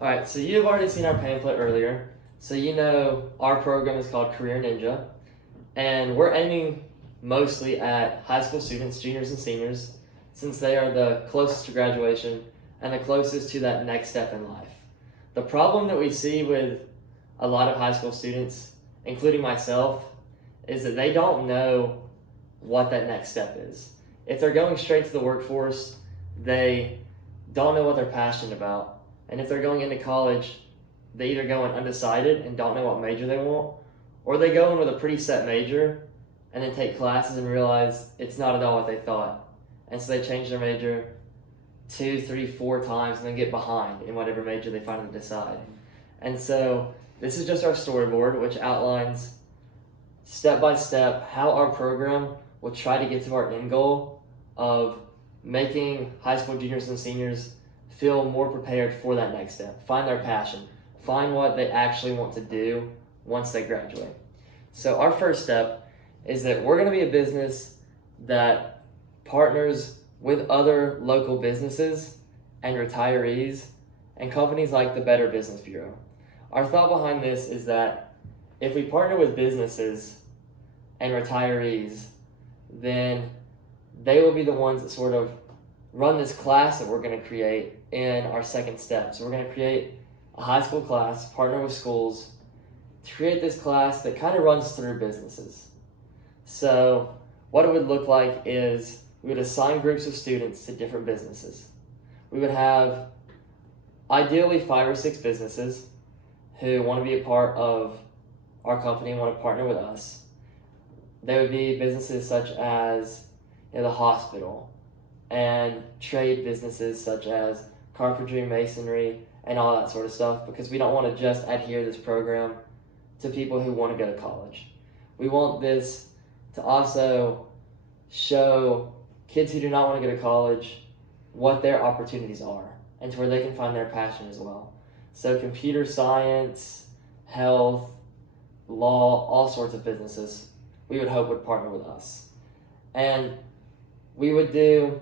All right, so you've already seen our pamphlet earlier. So you know our program is called Career Ninja, and we're aiming mostly at high school students, juniors and seniors, since they are the closest to graduation and the closest to that next step in life. The problem that we see with a lot of high school students, including myself, is that they don't know what that next step is. If they're going straight to the workforce, they don't know what they're passionate about. And if they're going into college, they either go in undecided and don't know what major they want, or they go in with a pretty set major and then take classes and realize it's not at all what they thought. And so they change their major 2, 3, 4 times and then get behind in whatever major they finally decide. And so this is just our storyboard, which outlines step by step how our program will try to get to our end goal of making high school juniors and seniors feel more prepared for that next step, find their passion, find what they actually want to do once they graduate. So our first step is that we're going to be a business that partners with other local businesses and retirees and companies like the Better Business Bureau. Our thought behind this is that if we partner with businesses and retirees, then they will be the ones that sort of run this class that we're going to create in our second step. So we're going to create a high school class, partner with schools, to create this class that kind of runs through businesses. So what it would look like is we would assign groups of students to different businesses. We would have ideally 5 or 6 businesses who want to be a part of our company and want to partner with us. They would be businesses such as the hospital and trade businesses such as carpentry, masonry, and all that sort of stuff, because we don't want to just adhere this program to people who want to go to college. We want this to also show kids who do not want to go to college what their opportunities are and to where they can find their passion as well. So computer science, health, law, all sorts of businesses we would hope would partner with us. And we would do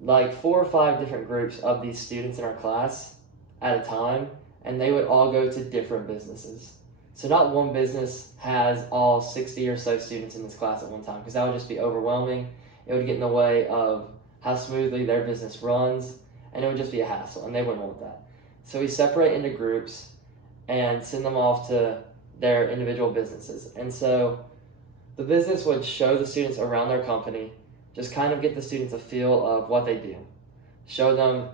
like 4 or 5 different groups of these students in our class at a time, and they would all go to different businesses. So not one business has all 60 or so students in this class at one time, because that would just be overwhelming. It would get in the way of how smoothly their business runs, and it would just be a hassle, and they wouldn't want that. So we separate into groups and send them off to their individual businesses. And so the business would show the students around their company, just kind of get the students a feel of what they do. Show them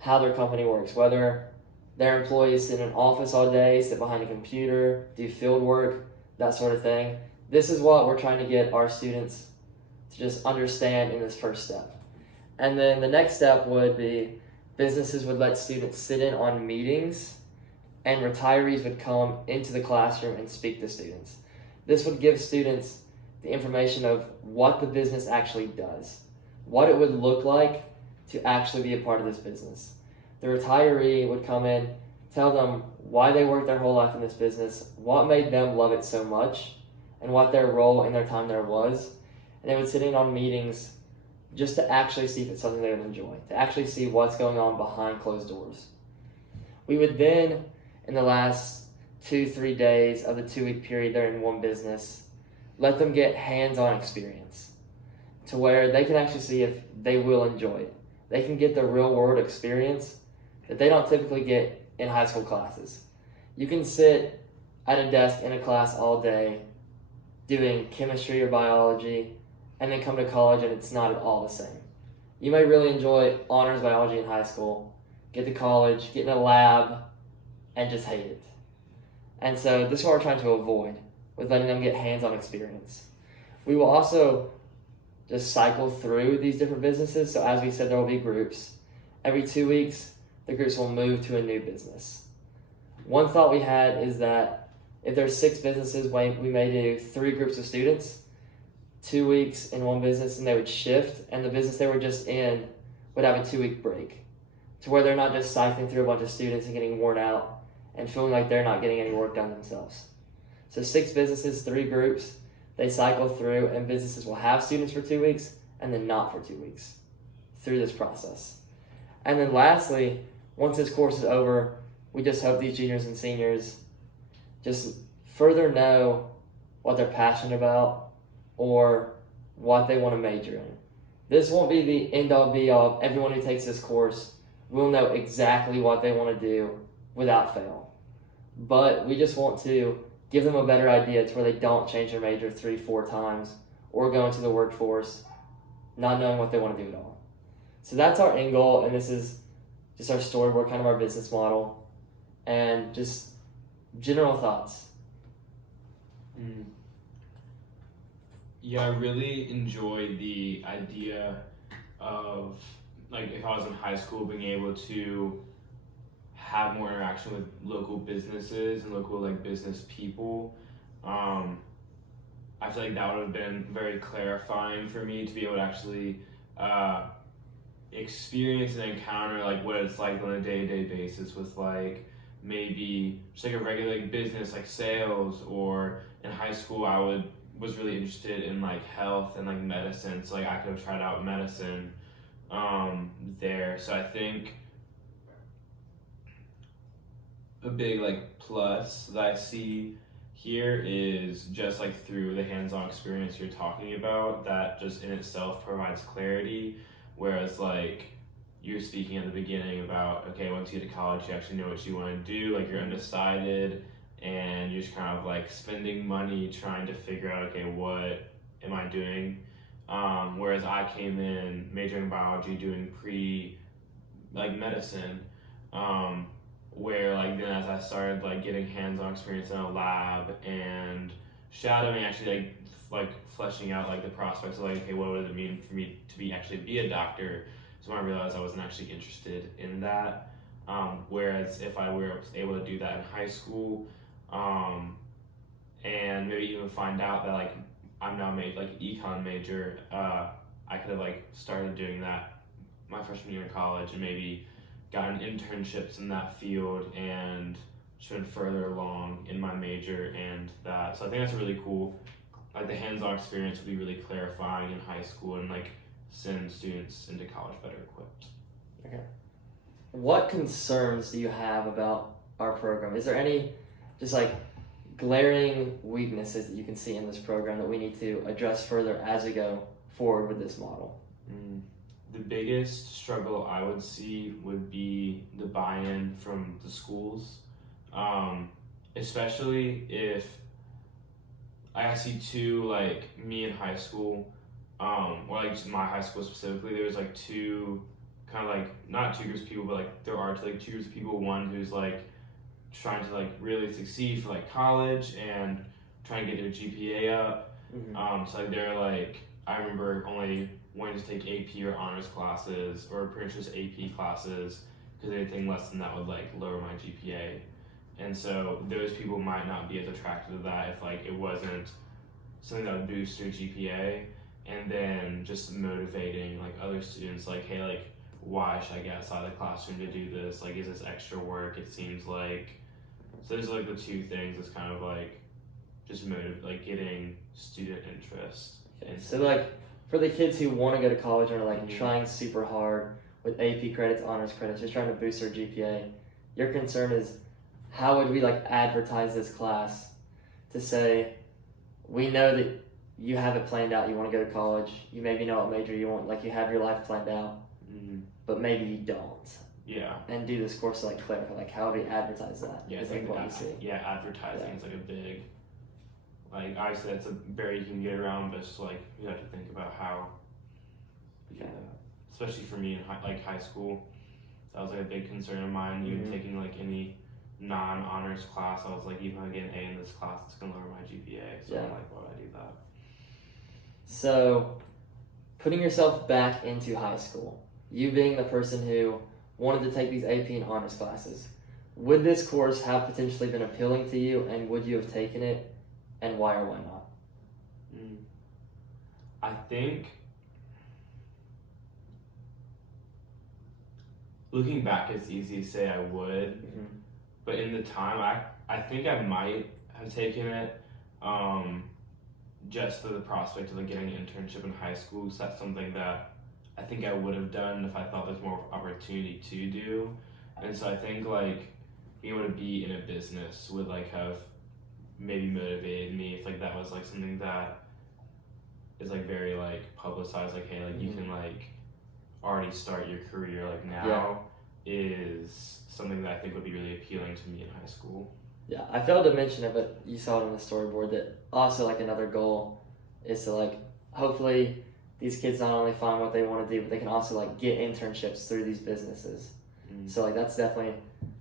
how their company works, whether their employees sit in an office all day, sit behind a computer, do field work, that sort of thing. This is what we're trying to get our students to just understand in this first step. And then the next step would be businesses would let students sit in on meetings, and retirees would come into the classroom and speak to students. This would give students the information of what the business actually does, what it would look like to actually be a part of this business. The retiree would come in, tell them why they worked their whole life in this business, what made them love it so much, and what their role in their time there was. And they would sit in on meetings just to actually see if it's something they would enjoy, to actually see what's going on behind closed doors. We would then, in the last 2-3 days of the 2-week period they're in one business, let them get hands-on experience to where they can actually see if they will enjoy it. They can get the real-world experience that they don't typically get in high school classes. You can sit at a desk in a class all day doing chemistry or biology and then come to college and it's not at all the same. You may really enjoy honors biology in high school, get to college, get in a lab, and just hate it. And so this is what we're trying to avoid with letting them get hands-on experience. We will also just cycle through these different businesses. So as we said, there will be groups. Every 2 weeks, the groups will move to a new business. One thought we had is that if there's 6 businesses, we may do 3 groups of students, 2 weeks in one business, and they would shift, and the business they were just in would have a 2-week break, to where they're not just cycling through a bunch of students and getting worn out and feeling like they're not getting any work done themselves. So 6 businesses, 3 groups, they cycle through, and businesses will have students for 2 weeks and then not for 2 weeks through this process. And then lastly, once this course is over, we just hope these juniors and seniors just further know what they're passionate about or what they want to major in. This won't be the end all be all. Everyone who takes this course will know exactly what they want to do without fail. But we just want to give them a better idea to where they don't change their major 3-4 times or go into the workforce not knowing what they want to do at all. So that's our end goal, and this is just our storyboard, kind of our business model, and just general thoughts. Yeah, I really enjoyed the idea of, like, if I was in high school, being able to have more interaction with local businesses and local, like, business people. I feel like that would have been very clarifying for me to be able to actually experience and encounter, like, what it's like on a day-to-day basis with, like, maybe just like a regular, like, business, like sales. Or in high school I was really interested in, like, health and, like, medicine, so, like, I could have tried out medicine there. So I think a big, like, plus that I see here is just, like, through the hands-on experience you're talking about, that just in itself provides clarity. Whereas, like, you're speaking at the beginning about, okay, once you get to college, you actually know what you want to do, like, you're undecided, and you're just kind of, like, spending money trying to figure out, okay, what am I doing? Whereas I came in majoring in biology, doing medicine, where, like, then as I started, like, getting hands-on experience in a lab and shadowing, actually, like fleshing out, like, the prospects of, like, okay, what would it mean for me to be a doctor? So when I realized I wasn't actually interested in that. Whereas if I were able to do that in high school, and maybe even find out that, like, I'm now made, like, econ major, I could have, like, started doing that my freshman year in college and maybe gotten internships in that field and just been further along in my major and that. So I think that's really cool. Like, the hands-on experience will be really clarifying in high school and, like, send students into college better equipped. Okay. What concerns do you have about our program? Is there any just, like, glaring weaknesses that you can see in this program that we need to address further as we go forward with this model? The biggest struggle I would see would be the buy-in from the schools, especially if I see two, like, me in high school, or, like, just my high school specifically. There's, like, two kind of, like, not two groups of people, but, like, there are, like, two groups of people. One who's, like, trying to, like, really succeed for, like, college and trying to get their GPA up. So, like, they're, like, I remember only wanting to take AP or honors classes, or pretty much just AP classes, because anything less than that would, like, lower my GPA. And so those people might not be as attracted to that if, like, it wasn't something that would boost your GPA. And then just motivating, like, other students, like, hey, like, why should I get outside the classroom to do this? Like, is this extra work? It seems like. So those are, like, the two things. It's kind of, like, just getting student interest. So, like, for the kids who want to go to college and are, like, trying super hard with AP credits, honors credits, just trying to boost their GPA, your concern is, how would we, like, advertise this class to say, we know that you have it planned out, you want to go to college, you maybe know what major you want, like, you have your life planned out, but maybe you don't. Yeah. And do this course to, like, clarify, like, how do we advertise that? Yeah, it's like what you see. Yeah, advertising is, like, a big, like, obviously that's a barrier you can get around, but it's, like, you have to think about how. Yeah. Especially for me in high school, that was, like, a big concern of mine. Even taking, like, any non-honors class, I was like, even if I get an A in this class, it's gonna lower my GPA. So I'm like, why would I do that? So, putting yourself back into high school, you being the person who wanted to take these AP and honors classes, would this course have potentially been appealing to you, and would you have taken it, and why or why not? I think, looking back, it's easy to say I would, but in the time, I think I might have taken it, just for the prospect of, like, getting an internship in high school. So that's something that I think I would have done if I thought there's more opportunity to do. And so I think like being able to be in a business would like have maybe motivated me if like that was like something that is like very like publicized, like hey, like you can like already start your career like now is something that I think would be really appealing to me in high school. Yeah, I failed to mention it, but you saw it on the storyboard that also like another goal is to like hopefully these kids not only find what they want to do, but they can also like get internships through these businesses. So like that's definitely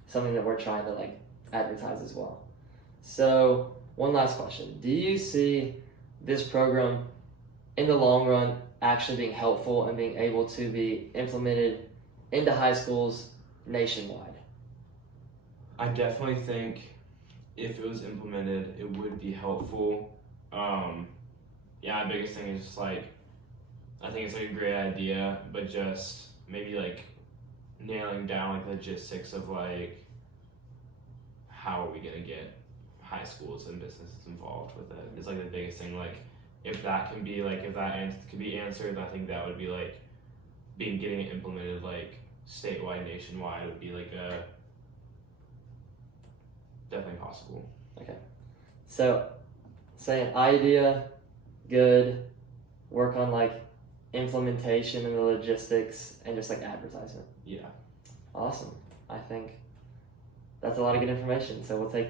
something that we're trying to like advertise as well. So one last question: do you see this program in the long run actually being helpful and being able to be implemented into high schools nationwide? I definitely think if it was implemented, it would be helpful. Yeah, my biggest thing is just like, I think it's like a great idea, but just maybe like nailing down like logistics of like, how are we gonna get high schools and businesses involved with it is like the biggest thing. Like, if that can be like, if that can be answered, I think that would be like, getting it implemented like statewide, nationwide would be like definitely possible. So say an idea, good, work on like implementation and the logistics and just like advertisement. Yeah. Awesome. I think that's a lot of good information. So we'll take